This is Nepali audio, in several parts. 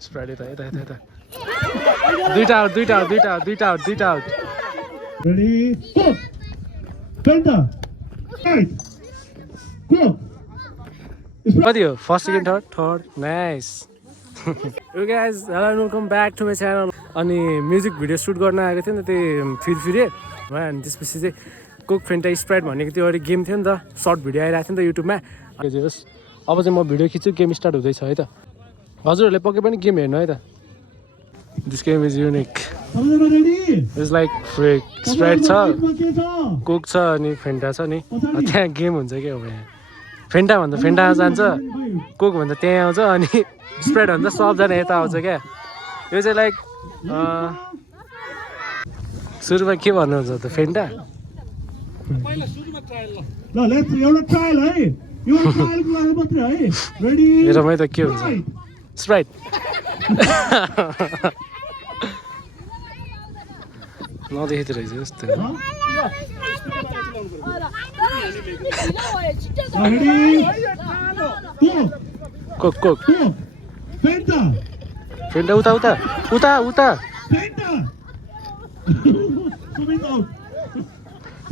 Spread it, दुईटा out Ready, go! Penta! Right! Go! कति हो first second third nice guys hello and welcome back to my channel अनि म्युजिक भिडियो सुट गर्न आएको थियो नि त त्यही फेरि अनि त्यसपछि चाहिँ कोक फेन्टा स्प्राइट भनेको त्यो अरू गेम थियो नि त सर्ट भिडियो आइरहेको थियो नि त युट्युबमा अब चाहिँ म भिडियो खिच्छु गेम स्टार्ट हुँदैछ है त हजुरहरूले पक्कै पनि गेम हेर्नु है त this game is unique is like freak Sprite छ कोक छ अनि फेन्टा छ नि त्यहाँ गेम हुन्छ क्या अब यहाँ फेन्टा भन्दा फेन्टा जान्छ कोक भन्दा त्यहाँ आउँछ अनि स्प्राइट भन्दा सबजना यता आउँछ क्या यो चाहिँ लाइक सुरुमा के भन्नुहुन्छ त फेन्टा हेरौँ है त के हुन्छ स्प्राइट नदेखेको रहेछ जस्तो कोक कोक फेन्टा उता उता उता उता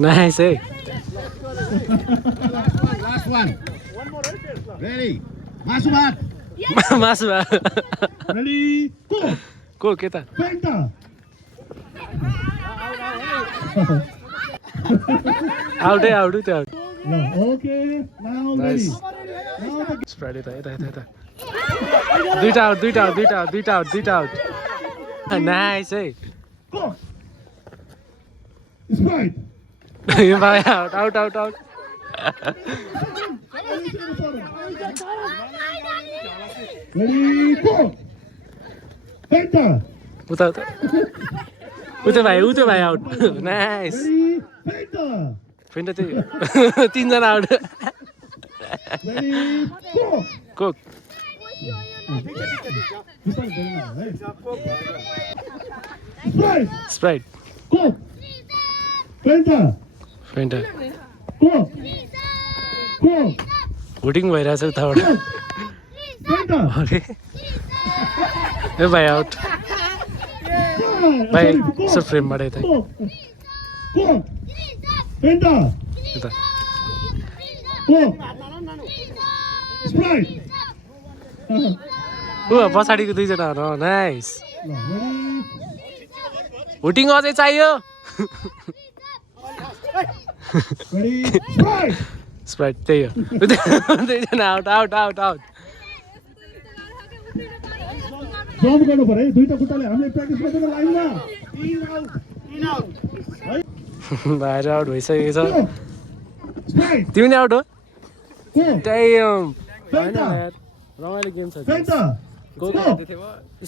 नाइस है Last one. Ready. Masuk bat. मासु Ready. Go. कोक यता Penta. आउटै आउट त्यो out No. Okay. Now ready. Sprite यता दुईटा आउट नाइस है Go. Sprite. यो भाइ आउट Ready. Go. Penta. उता भाइ out nice Ready. Penta. Fanta त्यही तिनजना out Ready. Go. Coke Sprite. Sprite Go. Penta. Fanta Go. Go. Voting भइरहेछ उताबाट Penta. अरे ए भाइ आउट भाइ यसो फ्रेमबाट यता Go. Go. Penta. यता Go. Sprite. ऊ पछाडिको दुईजना हो नाइस Ready. भोटिङ अझै चाहियो Ready. Sprite. स्प्राइट त्यही हो दुईजना आउट जम्प गर्नु पर्यो है दुईटा खुट्टाले हामीले प्र्याक्टिस गर्छौँ लाइनमा भाइहरू आउट भइसकेको छ Sprite. तिमी नै आउट हो Go. त्यही होइन Penta. यार रमाइलो गेम छ Penta. Coke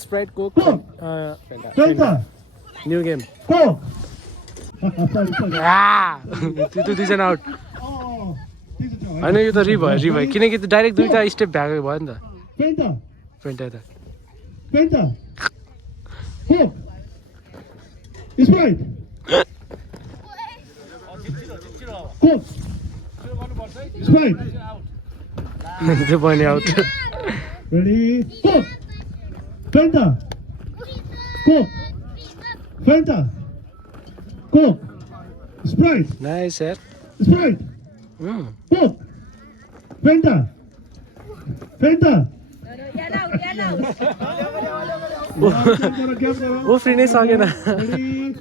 Sprite Coke Penta. New game Go. त्यो दुईजना आउट होइन यो त रिभयो किनकि त डाइरेक्ट दुईवटा स्टेप भ्याएको भयो नि त Penta. फेन्टा त Penta. Go. Sprite. Go. Sprite. त्यो पनि out Ready. Go. Penta. Go. Penta. Go. Sprite. Nice यार Sprite. Go. Penta. Penta. उफ्रिनै सकेन Ready.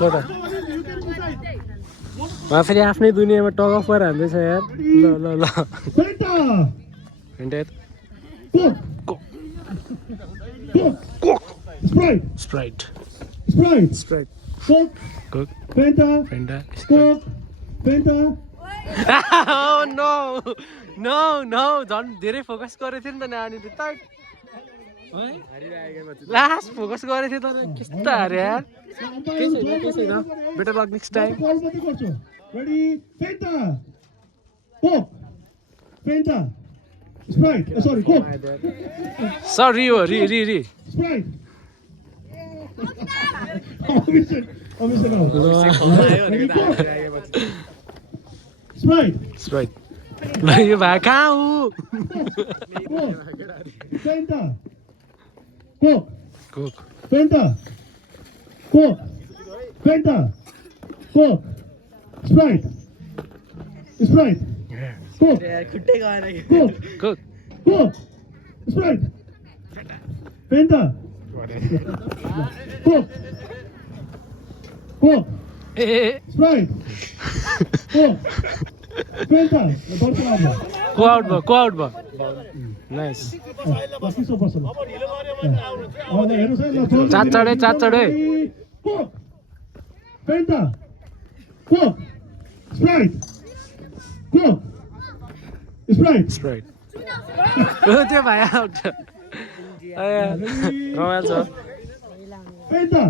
कता उहाँ फेरि आफ्नै दुनियाँमा टग अफ गरेर हान्दैछ यार ल Penta. Fanta Go. Go. Sprite. Sprite Sprite. Coke. Coke Penta. Fanta Coke. Penta. No झन् धेरै फोकस गरेको थियो नि त नानीले त लास्ट फोकस गरेको थियो त कस्तो हारे यार केही छैन better lock next time Call मात्रै गर्छु. Ready. Penta. Coke. Penta. Sprite. Sorry. Coke. Sorry हो रि Sprite. Obviously no. Ready. Coke. Sprite. Sprite ल यो भाइ कहाँ हो Coke. Fanta. Coke. Coke Fanta. Coke. Fanta. Coke. Sprite. Sprite. Coke. Coke. Coke Coke. Sprite. Fanta. Coke. Coke. ए Sprite. Coke. Fanta. को आउट भयो नाइस चार चढे Coke. Fanta. Coke. Sprite. Coke. Sprite. Sprite त्यो भाइ आउट रमाइलो छ Fanta.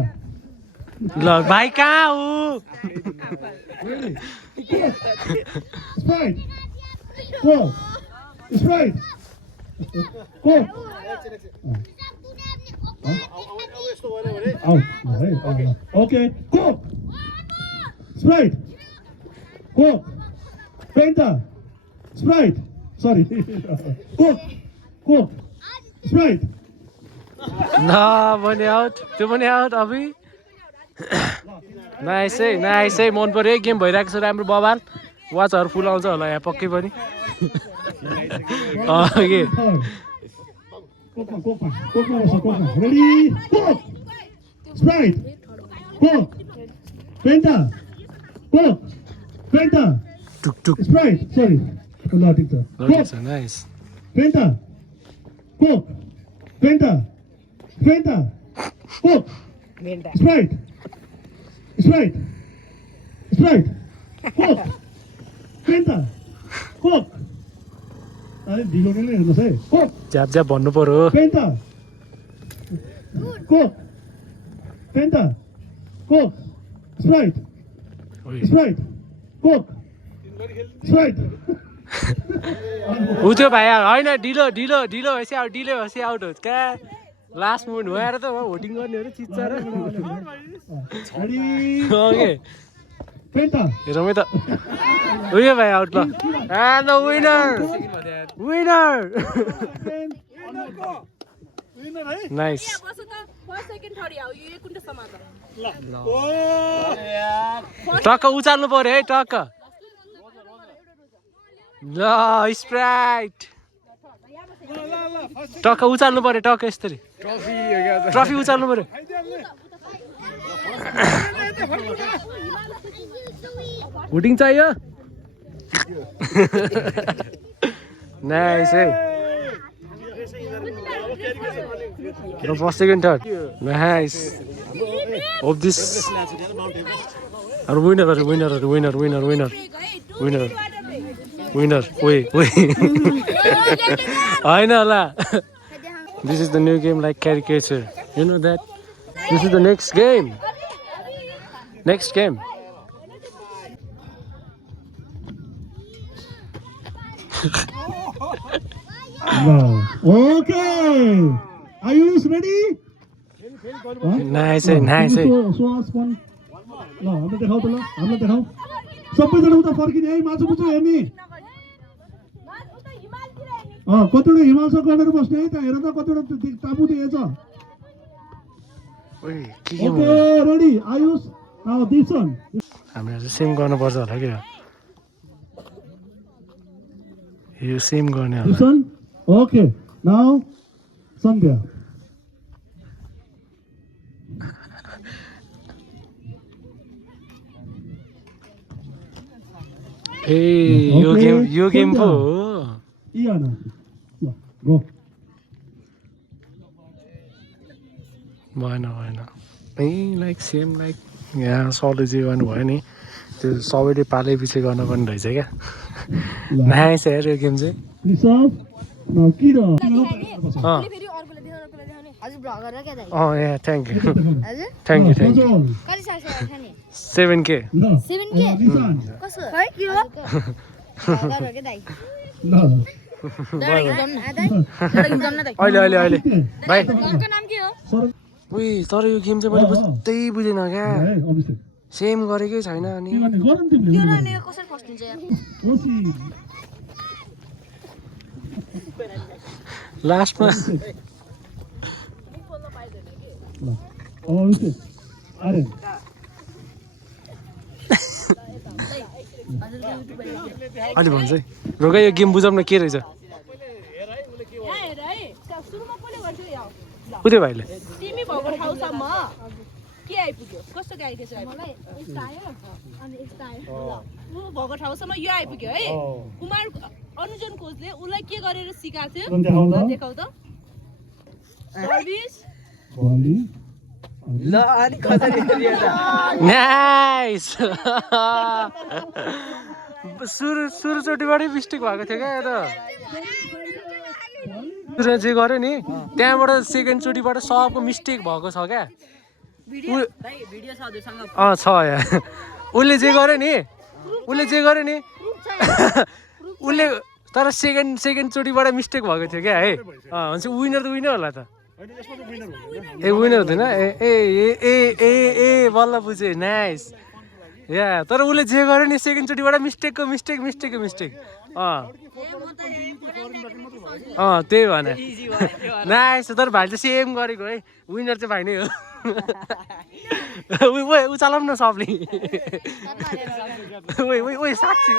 ल भाइ कहाँ हो Sprite. Coke. Sprite. Coke. Out. Okay. Coke. Sprite. Coke. Fanta. Sprite. Sorry. Coke. Coke. Sprite. ल भने आउट त्यो पनि आउट अभि नाइस है मन पर्यो है गेम भइरहेको छ राम्रो बबाल वाचहरू फुल आउँछ होला यहाँ पक्कै पनि के Coke. Ready? Coke. Sprite. Coke. Fanta. Coke. Fanta. टुक Sprite. Sorry. Coke. Nice Fanta. Coke. Fanta. Coke. Sprite. Coke. Fanta. Coke. अरे ढिलो नै हेर्नुहोस् है Coke. झ्याप भन्नु पर्यो Fanta. Coke. Fanta. Coke. Sprite. Coke. Sprite. ऊ त्यो भाइ होइन ढिलो भएपछि आउट होस् क्या लास्ट मुमेन्ट भएर त होटिङ गर्नेहरू चिच्छ र Ready? Okay Fanta. हेरौँ है त उयो भाइ out law and the winner nice टक्क उचाल्नु पर्यो है टक्क ल स्प्राइट टक्क उचाल्नु पर्यो टक्क यसरी ट्रफी उचाल्नु पर्यो भोटिङ चाहियो नाइस है र first second third nice hope this winner ओइ होइन होला this is the new game like caricature you know that this is the next game Okay. Are you ready? Nice है ल हाम्रो देखाउ त ल हाम्रो देखाउ सबैजना उता फर्किने है माछा पुछु हेर्ने कतिवटा हिमाल छ गरेर बस्ने है त हेर त कतिवटा टापु दिएछ ओके रेडी आयुष दिप्सन हामीले चाहिँ सेम गर्नुपर्छ होला क्या यो सेम गर्ने होला दिप्सन ओके नाउ सन्ध्या ए यो गेम पो हो इयाना ल गो भएन ए लाइक सेम लाइक यहाँ सलजी गर्नुभयो नि त्यो सबैले पालै पछि गर्नुपर्ने रहेछ क्या नाइस हेर यो गेम चाहिँ यहाँ थ्याङ्क यू 7K अहिले भाइ उही तर यो गेम चाहिँ मैले बुझ्दै बुझेन क्या सेम गरेकै छैन अनि के गर्ने गर नि तिमीले त्यो रनेको कसरी फर्स्ट हुन्छ यार कोसी लास्टमा ल अब उस्तै अरे अलि भन्छ है रोगा यो गेम बुझाउन के रहेछ यहाँ हेर है सुरुमा कसले गर्थ्यो यहाँ उदय भाइले तिमी भएको ठाउँसम्म के आइपुग्यो कस्तो गाएको छ मलाई यस्तो आयो अनि यस्तो आयो ऊ भएको ठाउँसम्म यो आइपुग्यो है कुमार अनुजन कोचले उसलाई के गरेर सिकाएको थियो देखाउ त सर्भिस भोलि नाइस सुरुचोटिबाटै मिस्टेक भएको थियो क्या यो त सुरुमा जे गर्यो नि त्यहाँबाट सेकेन्ड चोटिबाट सबको मिस्टेक भएको छ क्या छ यहाँ उसले जे गर्यो नि उसले तर सेकेन्ड चोटिबाट मिस्टेक भएको थियो क्या है हुन्छ विनर त विनर होला त ए विनर हुँदैन ए बल्ल बुझेँ नाइस या तर उसले जे गर्यो नि सेकेन्ड चोटिबाट मिस्टेक त्यही भने नाइस तर भाइले चाहिँ सेम गरेको है विनर चाहिँ भाइ नै हो ऊ चलाउँ न सबले साँच्ची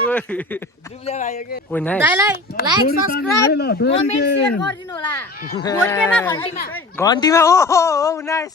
लाइक सब्स्क्राइब कमेन्ट शेयर गरिदिनु होला घन्टीमा ओ नाइस